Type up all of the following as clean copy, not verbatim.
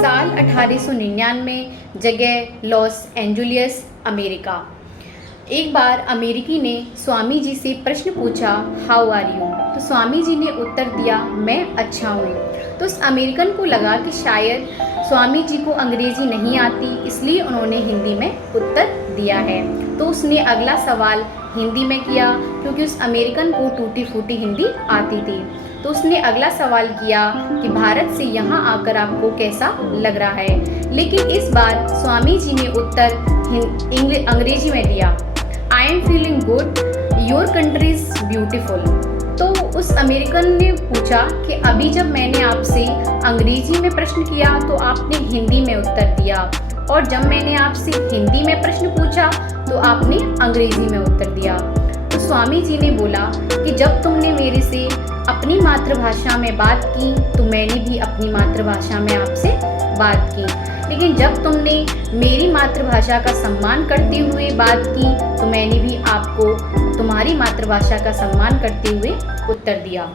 साल 1899, जगह loss एंजुलियस, America. एक बार अमेरिकी ने स्वामी जी से प्रश्न पूछा, हाउ आर यू? तो स्वामी जी ने उत्तर दिया, मैं अच्छा हूँ। तो उस अमेरिकन को लगा कि शायद स्वामी जी को अंग्रेजी नहीं आती, इसलिए उन्होंने हिंदी में उत्तर दिया है। तो उसने अगला सवाल हिंदी में किया, क्योंकि उस अमेरिकन को टूटी फूटी हिंदी आती थी। तो उसने अगला सवाल किया कि भारत से यहाँ आकर आपको कैसा लग रहा है। लेकिन इस बार स्वामी जी ने उत्तर अंग्रेजी में दिया, I am feeling good, your country is beautiful. तो उस अमेरिकन ने पूछा कि अभी जब मैंने आपसे अंग्रेजी में प्रश्न किया तो आपने हिंदी में उत्तर दिया, और जब मैंने आपसे हिंदी में प्रश्न पूछा तो आपने अंग्रेजी में उत्तर दिया। तो स्वामी जी ने बोला कि जब तुमने मेरे से अपनी मातृभाषा में बात की तो मैंने भी अपनी मातृभाषा में आपसे बात की, लेकिन जब तुमने मेरी मातृभाषा का सम्मान करते हुए बात की तो मैंने भी आपको तुम्हारी मातृभाषा का सम्मान करते हुए उत्तर दिया।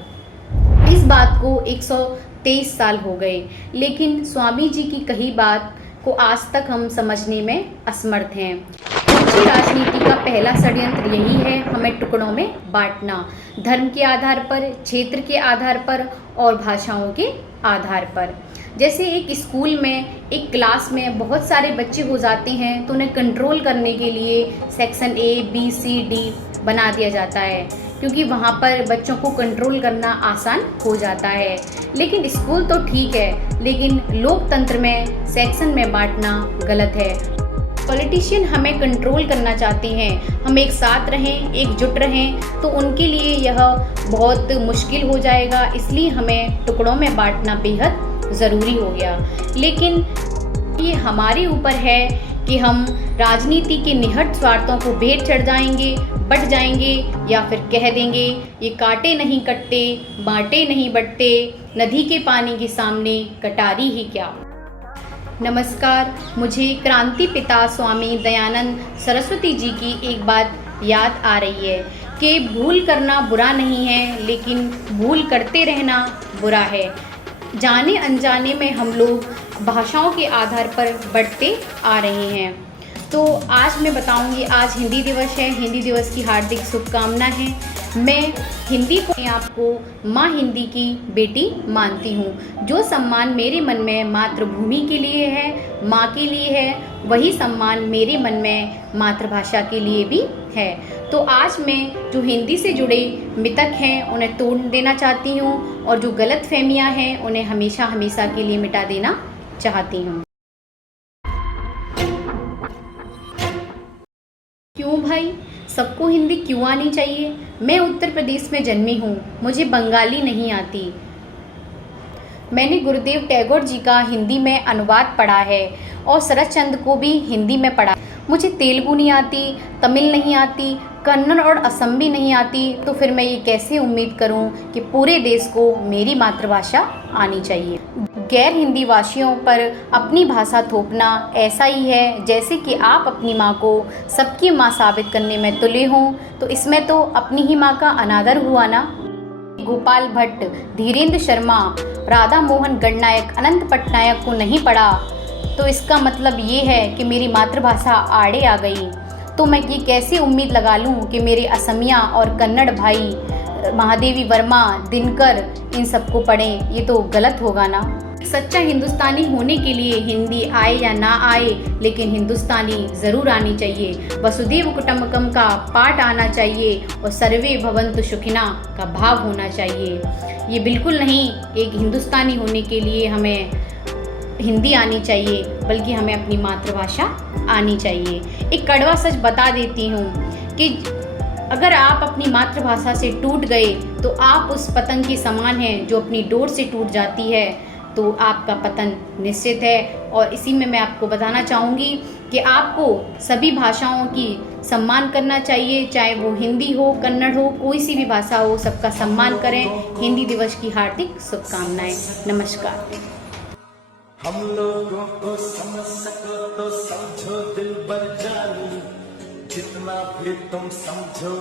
इस बात को 123 साल हो गए, लेकिन स्वामी जी की कही बात को आज तक हम समझने में असमर्थ हैं। उनकी राजनीति का पहला षड्यंत्र यही है, हमें टुकड़ों में बांटना, धर्म के आधार पर, क्षेत्र के आधार पर और भाषाओं के आधार पर। जैसे एक स्कूल में, एक क्लास में बहुत सारे बच्चे हो जाते हैं तो उन्हें कंट्रोल करने के लिए section A, B, C, D बना दिया जाता है, क्योंकि वहाँ पर बच्चों को कंट्रोल करना आसान हो जाता है। लेकिन स्कूल तो ठीक है, लेकिन लोकतंत्र में सेक्शन में बांटना गलत है। पॉलिटिशियन हमें कंट्रोल करना चाहते हैं, हम एक साथ रहें, एकजुट रहें, तो उनके लिए यह बहुत मुश्किल हो जाएगा, इसलिए हमें टुकड़ों में बांटना बेहद ज़रूरी हो गया। लेकिन ये हमारे ऊपर है कि हम राजनीति के निहित स्वार्थों को भेंट चढ़ जाएंगे, बट जाएंगे, या फिर कह देंगे ये काटे नहीं कटते, बांटे नहीं बटते, नदी के पानी के सामने कटारी ही क्या। नमस्कार, मुझे क्रांति पिता स्वामी दयानंद सरस्वती जी की एक बात याद आ रही है कि भूल करना बुरा नहीं है, लेकिन भूल करते रहना बुरा है। जाने अनजाने में हम लोग भाषाओं के आधार पर बढ़ते आ रहे हैं। तो आज मैं बताऊंगी, आज हिंदी दिवस है, हिंदी दिवस की हार्दिक शुभकामना है। मैं हिंदी को आपको माँ हिंदी की बेटी मानती हूँ। जो सम्मान मेरे मन में मातृभूमि के लिए है, माँ के लिए है, वही सम्मान मेरे मन में मातृभाषा के लिए भी है। तो आज मैं जो हिंदी से जुड़े मिथक हैं उन्हें तोड़ देना चाहती हूँ, और जो गलत फहमियाँ हैं उन्हें हमेशा हमेशा के लिए मिटा देना चाहती हूँ। क्यों भाई, सबको हिंदी क्यों आनी चाहिए? मैं उत्तर प्रदेश में जन्मी हूँ, मुझे बंगाली नहीं आती। मैंने गुरुदेव टैगोर जी का हिंदी में अनुवाद पढ़ा है और शरत चंद्र को भी हिंदी में पढ़ा। मुझे तेलुगु नहीं आती, तमिल नहीं आती, कन्नड़ और असमी नहीं आती, तो फिर मैं ये कैसे उम्मीद करूं कि पूरे देश को मेरी मातृभाषा आनी चाहिए। गैर हिंदी वासियों पर अपनी भाषा थोपना ऐसा ही है जैसे कि आप अपनी माँ को सबकी माँ साबित करने में तुले हों, तो इसमें तो अपनी ही माँ का अनादर हुआ ना। गोपाल भट्ट, धीरेन्द्र शर्मा, राधा मोहन गणनायक, अनंत पटनायक को नहीं पढ़ा तो इसका मतलब ये है कि मेरी मातृभाषा आड़े आ गई। तो मैं ये कैसे उम्मीद लगा लूँ कि मेरे असमिया और कन्नड़ भाई महादेवी वर्मा, दिनकर, इन सबको पढ़ें? ये तो गलत होगा ना। सच्चा हिंदुस्तानी होने के लिए हिंदी आए या ना आए, लेकिन हिंदुस्तानी ज़रूर आनी चाहिए। वसुधैव कुटुंबकम का पाठ आना चाहिए और सर्वे भवन्तु सुखिना का भाव होना चाहिए। ये बिल्कुल नहीं एक हिंदुस्तानी होने के लिए हमें हिंदी आनी चाहिए, बल्कि हमें अपनी मातृभाषा आनी चाहिए। एक कड़वा सच बता देती हूँ कि अगर आप अपनी मातृभाषा से टूट गए तो आप उस पतंग के समान हैं जो अपनी डोर से टूट जाती है, तो आपका पतन निश्चित है। और इसी में मैं आपको बताना चाहूँगी कि आपको सभी भाषाओं की सम्मान करना चाहिए, चाहे वो हिंदी हो, कन्नड़ हो, कोई सी भी भाषा हो, सबका सम्मान करें। हिंदी दिवस की हार्दिक शुभकामनाएं। नमस्कार। हम लोगों को समझ सको तो समझो दिल भर जानी, जितना भी तुम समझो